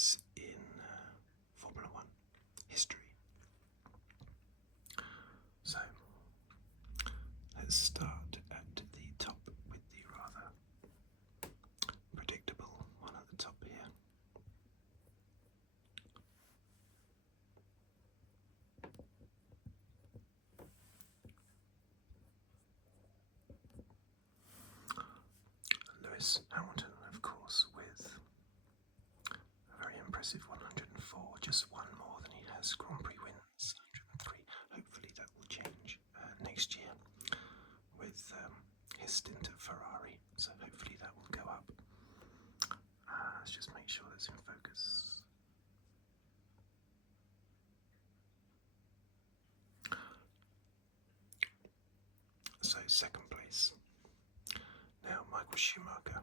drivers in Formula One history. So, let's start at the top with the rather predictable one at the top here. Lewis Hamilton, of course, with a very impressive 104, just one more than he has Grand Prix wins, 103. Hopefully that will change next year with his stint at Ferrari, so hopefully that will go up. Let's just make sure that's in focus. So second place. Now Michael Schumacher.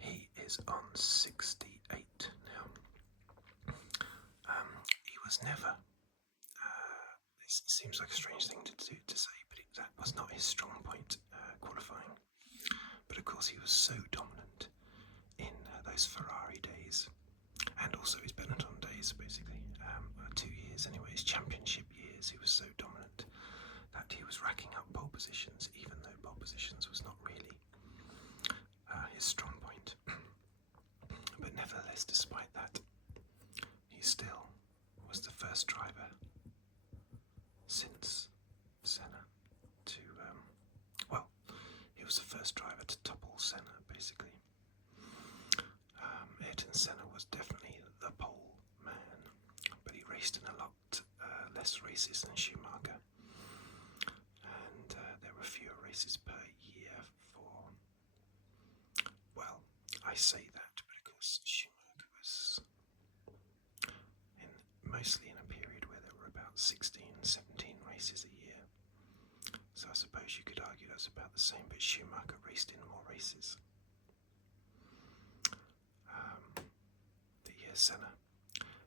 He is on 68 now. He was never, this seems like a strange thing to say, but that was not his strong point, qualifying. But of course he was so dominant in those Ferrari days, and also his Benetton days, basically, 2 years anyway, his championship years, he was so dominant that he was racking up pole positions, even though pole positions was not really his strong point. But nevertheless, despite that, he still was the first driver since Senna to, he was the first driver to topple Senna, basically. Ayrton Senna was definitely the pole man, but he raced in a lot less races than Schumacher, and there were fewer races per year for, well, I say that, but of course Schumacher was mostly in a period where there were about 16, 17 races a year, so I suppose you could argue that's about the same, but Schumacher raced in more races. The year Senna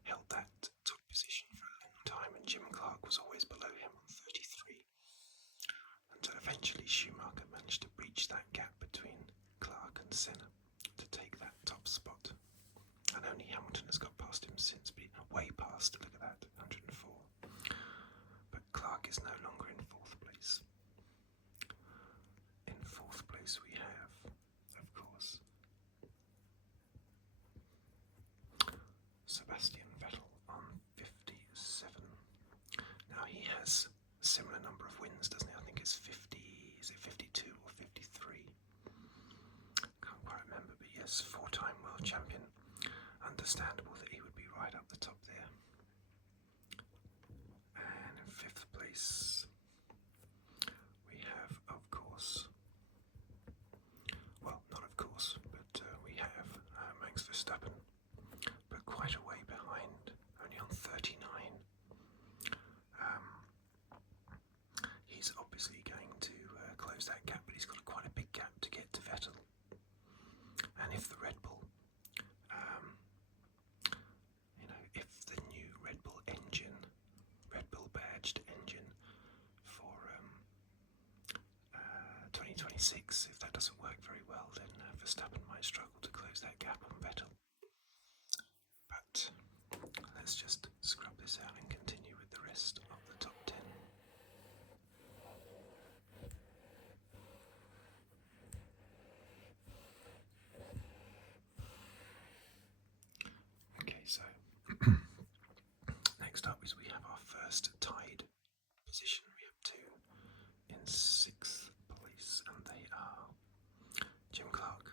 held that top position for a long time, and Jim Clark was always below him on 33, until eventually Schumacher managed to breach that gap between Clark and Senna to take that top spot, and only Hamilton has got past him since, way past, look at that, 104. But Clark is no longer in 4th place. In 4th place we have, of course, Sebastian Vettel on 57. Now he has a similar number of wins, doesn't he? I think it's 50, is it 52 or 53? Can't quite remember, but yes, 4-time world champion. Understandable that he would be right up the top there. And in 5th place we have, of course, well, not of course, but we have Max Verstappen, but quite a way behind, only on 39. He's obviously going to close that gap, but he's got quite a big gap to get to Vettel. And if the Red Bull, if the new Red Bull engine, Red Bull badged engine for 2026, if that doesn't work very well, then Verstappen might struggle to close that gap on Vettel. But let's just scrub this out and continue with the rest of the top 10. Okay, so next up is we have our first tied position. We have 2 in 6th place, and they are Jim Clark,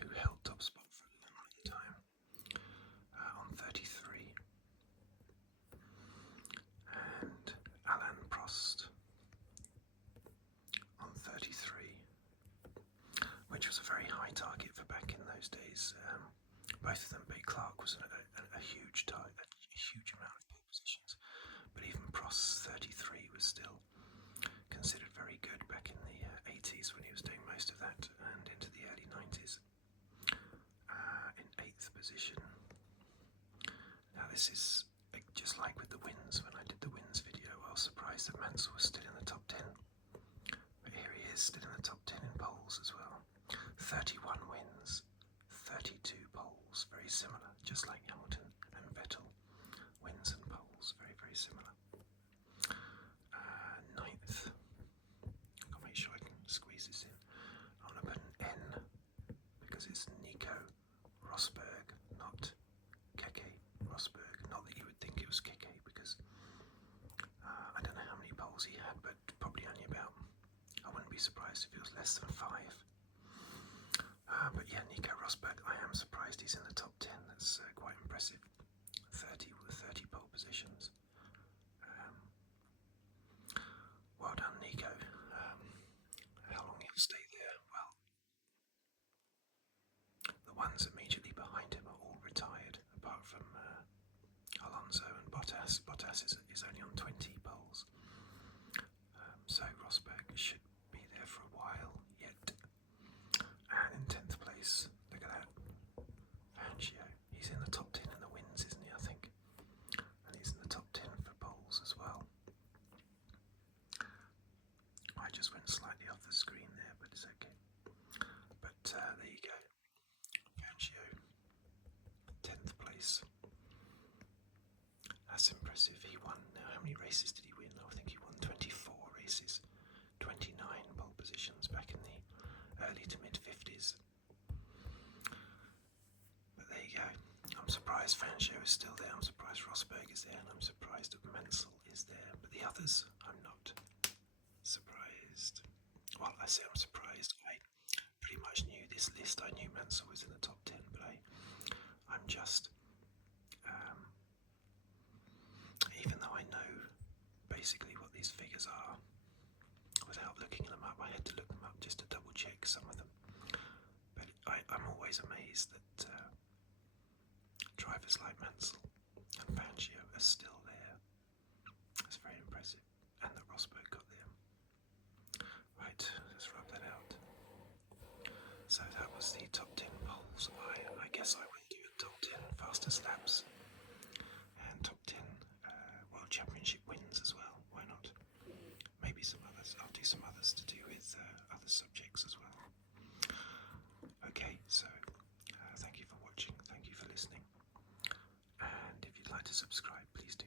who held top spot for a long time, on 33, and Alain Prost on 33, which was a very high target for back in those days. Both of them, but Clark was a huge target, a huge amount of pole positions, but even Prost's 33 was still considered very good back in the 80s when he was doing most of that, and into the early 90s. In 8th position. Now this is just like with the wins. When I did the wins video, I was surprised that Mansell was still in the top 10, but here he is, still in the top 10 in poles as well. 31 wins, 32 poles, very similar, just like Hamilton and Vettel. Wins and poles, very, very similar. Ninth. I'll make sure I can squeeze this in. I'm going to put an N because it's Nico Rosberg, not Keke Rosberg. Not that you would think it was Keke because I don't know how many poles he had, but probably only about, I wouldn't be surprised if it was less than 5. But yeah, Nico Rosberg, I am surprised he's in the top 10. That's quite impressive. 30 pole positions. Well done, Nico. How long he'll stay there? Well, the ones immediately behind him are all retired, apart from Alonso and Bottas. Bottas is only on 20 poles. So Rosberg should be there for a while yet. And in 10th place, look at that. Fangio. He's in the top 10 in the wins, isn't he, I think? And he's in the top 10 for poles as well. I just went slightly off the screen there, but it's okay. But there you go. Fangio, 10th place. That's impressive. He won, how many races did he win? I think he won 24 races. 29 pole positions back in the early to mid 50s. But there you go. I'm surprised Fangio is still there. I'm surprised Rosberg is there, and I'm surprised that Mansell is there. But the others, I'm not surprised. Well, I say I'm surprised. I pretty much knew this list. I knew Mansell was in the top 10, but I'm just, even though I know basically what these figures are, without looking them up, I had to look them up just to double check some of them. But I'm always amazed that drivers like Mansell and Fangio are still there. It's very impressive. And that Rosberg got there. Right, let's rub that out. So that was the top 10 poles. I guess I will do a top 10 fastest laps and top 10 World Championship wins as well. Why not? Maybe some others. I'll do some others to do with other subjects as well. Okay, so thank you for watching. Thank you for listening. And if you'd like to subscribe, please do.